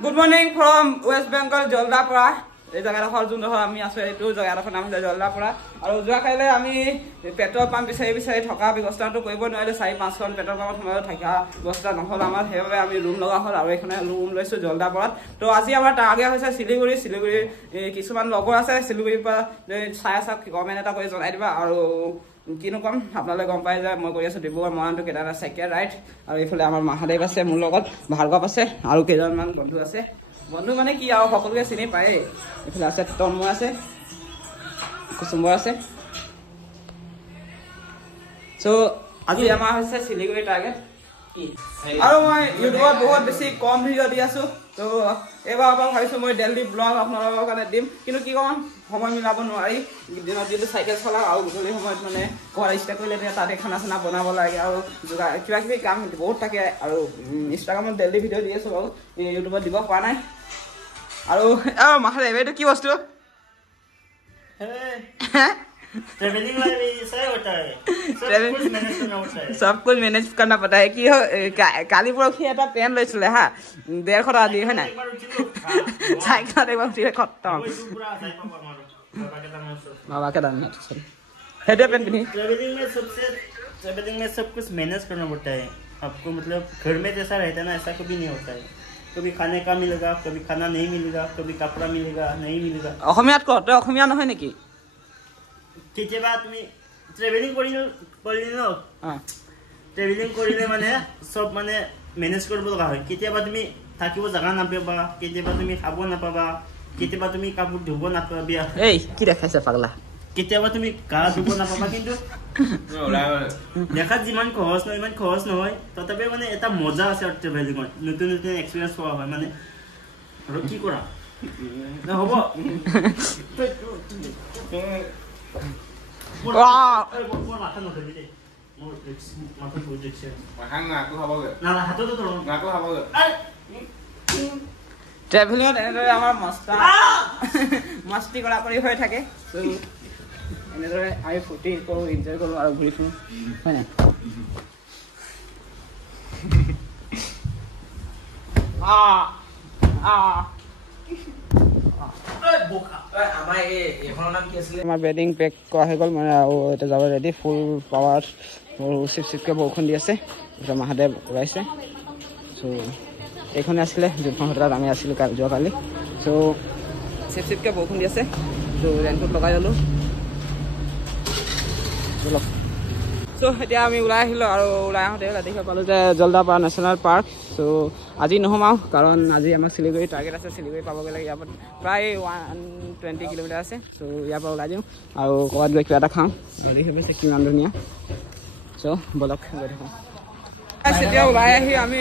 Good morning from West Bengal, Joldapura. This is the Horizon of Amias, 2 Joldapura. I was Wakale, petrol pump is a Toka because start to Quebo, no side mask on petrol pump, Taka, Boston, Holama, here I room Loga, Awaken, room, Lesso, Joldapura. To Asia, Targa was a Siliguri, Kisuman Logo, Siliguri, the size of Comenata is on Edva, or Kinocom, Apala Compaiser, Mogoyas, Debo, Moran to get a second right, or if Lama Mahadeva say Mulogot, Bargopase, Arukedan, Gonduase. Bondu mane ki aw সকলকে চিনি পায় ইফালে আছে তন্ময় আছে কুসুম্বৰ আছে so আজি আমাৰ হৈছে সিলিগুৰি টাৰ্গেট কি আৰু মই ইউটিউবত বহুত বেছি কম ভিডিও দি আছো তো এবাৰ ভাবিছো মই ডেইলি ব্লগ আপোনালোকৰ কাৰণে দিম কিন্তু কি কম সময় মিলাব নোৱাৰি দিনত দিলে সাইকেল চলা আৰু গধূলি সময়ত মানে ঘৰ ইষ্টা কৰিলে তাতে খানা চানা বনাব লাগে আৰু কিবা কিবি কাম বহুত থাকে আৰু ইনষ্টাগ্ৰামত ডেইলি ভিডিও দি আছো আৰু ইউটিউবত দিব পৰা নাই আৰু মাহলে এটো কি বস্তু ट्रैवलिंग लाइफ ऐसा होता है सब कुछ मैनेज करना पड़ता है कि काली परखी এটা পেন লৈছিলে হা 150 টাকা দি হয় না সাইকেল একবার উঠিলে খতম बाबा के दाम में हेड पेन भी ट्रैवलिंग में सब कुछ मैनेज करना पड़ता है आपको मतलब घर में जैसा रहता है ना ऐसा कभी नहीं होता है कभी खाने का मिलेगा कभी खाना नहीं मिलेगा कभी कपड़ा मिलेगा नहीं मिलेगा অসমীয়াত কত অসমীয়া নহয় নেকি কেতিয়াবা তুমি ট্ৰেভেলিং কৰিলে ন ট্ৰেভেলিং কৰিলে মানে সব মানে মেনেজ কৰিব লগা হয় কেতিয়াবা তুমি থাকিব জাগা নাপাবা কেতিয়াবা তুমি খাব নাপাবা কেতিয়াবা তুমি কাপোৰ ধুব নাপাবা এই কি দেখাইছে পাগলা কেতিয়াবা তুমি গা ধুব নাপাবা কিন্তু দেখাত যিমান খৰচ নহয় ইমান খৰচ নহয় তথাপি মানে এটা মজা আছে ট্ৰেভেলিংত নতুন নতুন এক্সপেৰিয়েন্স হোৱা হয় মানে আৰু কি কৰা না হ'ব Wow. মাথা নধৰি দে মোৰ মাথা বুজিছে মাখান নাকো খাবগে না না হাতটো ধৰ নাকো খাবগে ট্ৰেভেলিংত এনেদৰে আমাৰ মস্তি কৰা কৰি হৈ থাকে সো এনেদৰে আমি ফুটি কৰো এনজয় কৰো আৰু ঘূৰি ফুৰো হয় না আমাৰ বেডিং পেক কৰা হৈ গ'ল মানে আৰু এটা যাব ৰেডি ফুল পাৱাৰ চিপকে বৰষুণ দি আছে এটা মহাদেৱ ওলাইছে সো এইখনে আছিলে যোনখন হোটেলত আমি আছিলোঁ যোৱাকালি সো চিপকে বৰষুণ দি আছে সো ৰেইনকোট লগাই ল'লোঁ সো এতিয়া আমি ওলাই আহিলোঁ আৰু ওলাই আহোঁতে দেখিব পালোঁ যে জলদাপাৰা নেশ্যনেল পাৰ্ক সো আজি নোসোমাওঁ কাৰণ আজি আমাৰ শিলিগুৰি টাৰ্গেট আছে শিলিগুৰি পাবগৈ লাগে ইয়াৰ পৰা প্ৰায় 120 কিলোমিটাৰ আছে সো ইয়াৰ পৰা ওলাই দিওঁ আৰু ক'ৰবাত গৈ কিবা এটা খাওঁ দেখি পাইছে কিমান ধুনীয়া সো বলক গৈ থাকোঁ এতিয়া ওলাই আহি আমি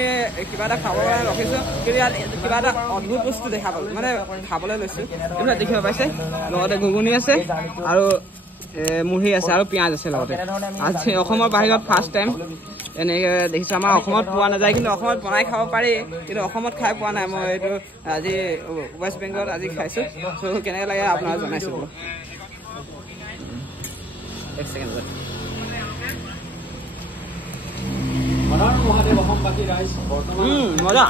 কিবা এটা খাবৰ কাৰণে ৰখিছোঁ কিন্তু ইয়াত কিবা এটা অদ্ভুত বস্তু দেখা পালোঁ মানে খাবলৈ লৈছোঁ এইবিলাক দেখিব পাইছে লগতে ঘুগুনি আছে আৰু মুড়ি আছে আৰু পিঁয়াজ আছে লগতে আজি অসমৰ বাহিৰত ফাৰ্ষ্ট টাইম এনেকৈ দেখিছোঁ আমাৰ অসমত পোৱা নাযায় কিন্তু অসমত বনাই খাব পাৰি কিন্তু অসমত খাই পোৱা নাই মই এইটো আজি ৱেষ্ট বেংগলত আজি খাইছোঁ চ' কেনেকৈ লাগে আপোনাক জনাইছোঁ এক ছেকেণ্ড মজা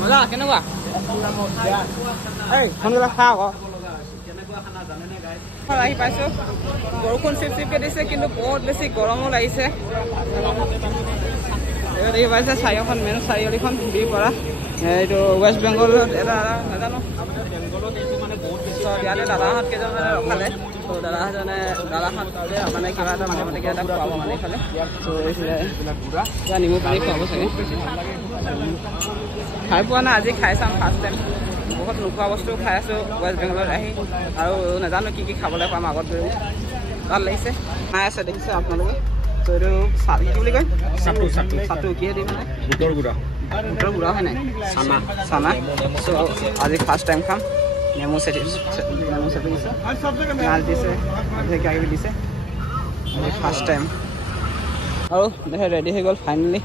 মজা কেনেকুৱা এই সোনকালে খা আকৌ আহি পাইছোঁ বৰষুণ চিপকে দিছে কিন্তু বহুত বেছি গৰমো লাগিছে দেখি পাইছে চাৰিওখন মেইন চাৰিআলিখন দি পৰা এইটো ৱেষ্ট বেংগলত এটা নাজানো ইয়াতে দাদাহঁত কেইজনমানে ৰখালে ত' দাদাহঁত মানে কিবা এটা মানে কিবা এটা খুৱাব মানে এইফালে ত' এইফালে কিবা নেমু পানী খুৱাব চাগে খাই পোৱা নাই আজি খাই চাম ফাৰ্ষ্ট টাইম বহুত নোখোৱা বস্তু খাই আছোঁ ৱেষ্ট বেংগলত আহি আৰু নাজানো কি কি খাবলৈ পাম আগত গৈ ভাল লাগিছে খাই আছে দেখিছে আপোনালোকে ত' এইটো কি বুলি কয় চাটু কিহে দি মানে বুটৰ গুড়া হয় নাই চানা চ' আজি ফাৰ্ষ্ট টাইম খাম নেমু চেপি দিছে পিঁয়াজ দিছে কিবা কিবি দিছে আজি ফাৰ্ষ্ট টাইম আৰু দেখে ৰেডি হৈ গ'ল ফাইনেলি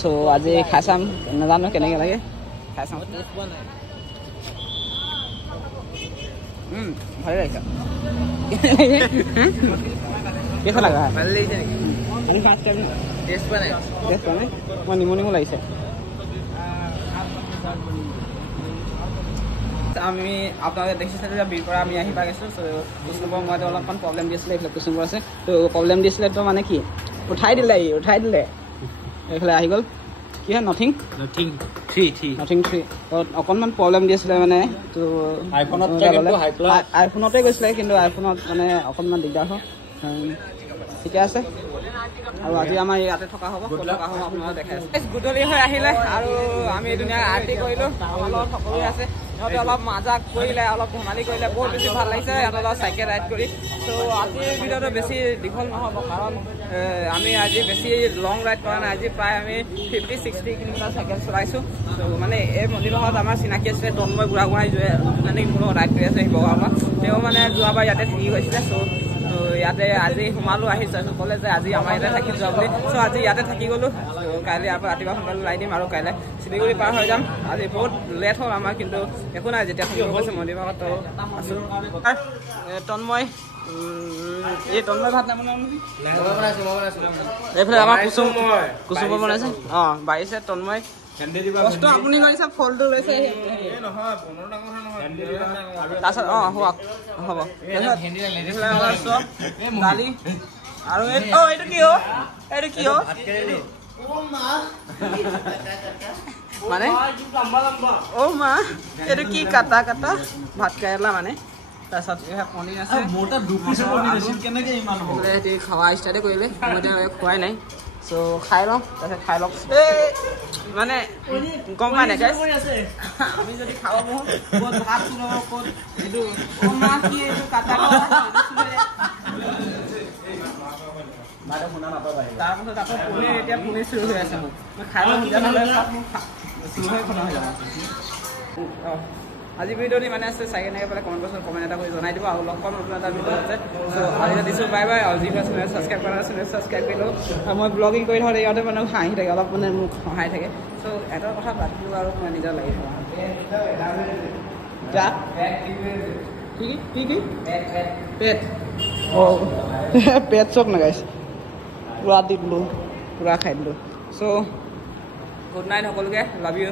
চ' আজি খাই চাম নাজানো কেনেকৈ লাগে খাই চাম ভালে লাগিছে কেইখন লাগা ভাল লাগিছে নেকি ফাৰ্ষ্ট টাইম টেষ্ট পোৱা নাই মই নিমু লাগিছে আমি আপোনালোকে দেখিছে যে বিৰ পৰা আমি আহি পাই গৈছোঁ চ' কুচুম্বৰ মইতো অলপমান প্ৰব্লেম দি আছিলে এইফালে কুচুম্বৰ আছে তো প্ৰব্লেম দিছিলে তো মানে কি উঠাই দিলে এইফালে আহি গ'ল কি হয় নথিং থ্ৰী অকণমান প্ৰব্লেম দি আছিলে মানে তো আইফোনতে গৈছিলে কিন্তু আইফোনত মানে অকণমান দিগদাৰ হ'ল ঠিকে আছে আৰু আজি আমাৰ ইয়াতে থকা হ'ব আপোনালোকে দেখাই আছে গধূলি হৈ আহিলে আৰু আমি ধুনীয়াকৈ আৰতি কৰিলোঁ আমাৰ লগত সকলোৱে আছে সিহঁতে অলপ মাজাক কৰিলে অলপ ধেমালি কৰিলে বহুত বেছি ভাল লাগিছে সিহঁতৰ লগত চাইকেল ৰাইড কৰি চ' আজিৰ ভিডিঅ'টো বেছি দীঘল নহ'ব কাৰণ আমি আজি বেছি লং ৰাইড কৰা নাই আজি প্ৰায় আমি 50-60 কিলোমিটাৰ চাইকেল চলাইছোঁ চ' মানে এই মন্দিৰত আমাৰ চিনাকি আছিলে তন্ময় বুঢ়াগোহাঁই মানে মোৰ লগত ৰাইড কৰি আছে শিৱসাগৰৰ তেওঁ মানে যোৱাবাৰ ইয়াতে থাকি গৈছিলে চ' ইয়াতে আজি সোমালোঁ আহি ক'লে যে আজি আমাৰ ইয়াতে থাকি যোৱা বুলি চ' আজি ইয়াতে থাকি গ'লোঁ কাইলৈ আকৌ ৰাতিপুৱা সোনকালে ওলাই দিম আৰু কাইলৈ শিলিগুৰি পাৰ হৈ যাম আজি বহুত লেট হ'ল আমাৰ কিন্তু একো নাই যেতিয়া থাকিব গৈছে মন্দিৰ ভাগত তো আছোঁ তন্ময় এই তন্ময় ভাত নবনাওঁ নেকি এইফালে আমাৰ কুচুম্বৰ বনাইছে অঁ বাঢ়িছে তন্ময় কষ্ট আপুনি কৰিছে ফলটো লৈছে তাৰপিছত অঁ হ'ব দালি আৰু এইটো কি মানে অ' মা এইটো কি কাটা ভাত কেৰেলা মানে তাৰপিছত পনীৰ আছে সিহঁতি খোৱা ষ্টাৰ্টে কৰিলে মই এতিয়া খোৱাই নাই চ' খাই লওঁ তাৰপিছত খাই লওক মানে গম পাই নাই আমি যদি খাব পাৰোঁ ক'ত ভাত চুলাব ক'ত এইটো কি এইটো কাটা তাৰপাছত আকৌ পনীৰ এতিয়া পনীৰ চুৰ হৈ আছে মোক মই খাই লওঁ চুৰ হৈ খতম হৈ যাব অঁ আজি ভিডিঅ'টো মানে আছে চাই কেনেকৈ পেলাই কমেণ্ট এটা কৰি জনাই দিব আৰু লগ পাম নতুন এটা ভিডিঅ' আছে চ' আজি দিছোঁ বাই আৰু যিবোৰ চেনেল ছাবস্ক্ৰাইব কৰা চেনেল ছাবস্ক্ৰাইব কৰি লওঁ আৰু মই ব্লগিং কৰি থাকোঁতে ইয়াতে মানে হাঁহি থাকে অলপ মানে মোক সহায় থাকে চ' এটা কথা পাতিলোঁ আৰু মই নিজৰ লাগি থাকোঁ কি পেট অঁ পেট চক নাগাইছে পূৰা দি দিলোঁ পূৰা খাই দিলোঁ চ' গুড নাইট সকলোকে লাভ ইউ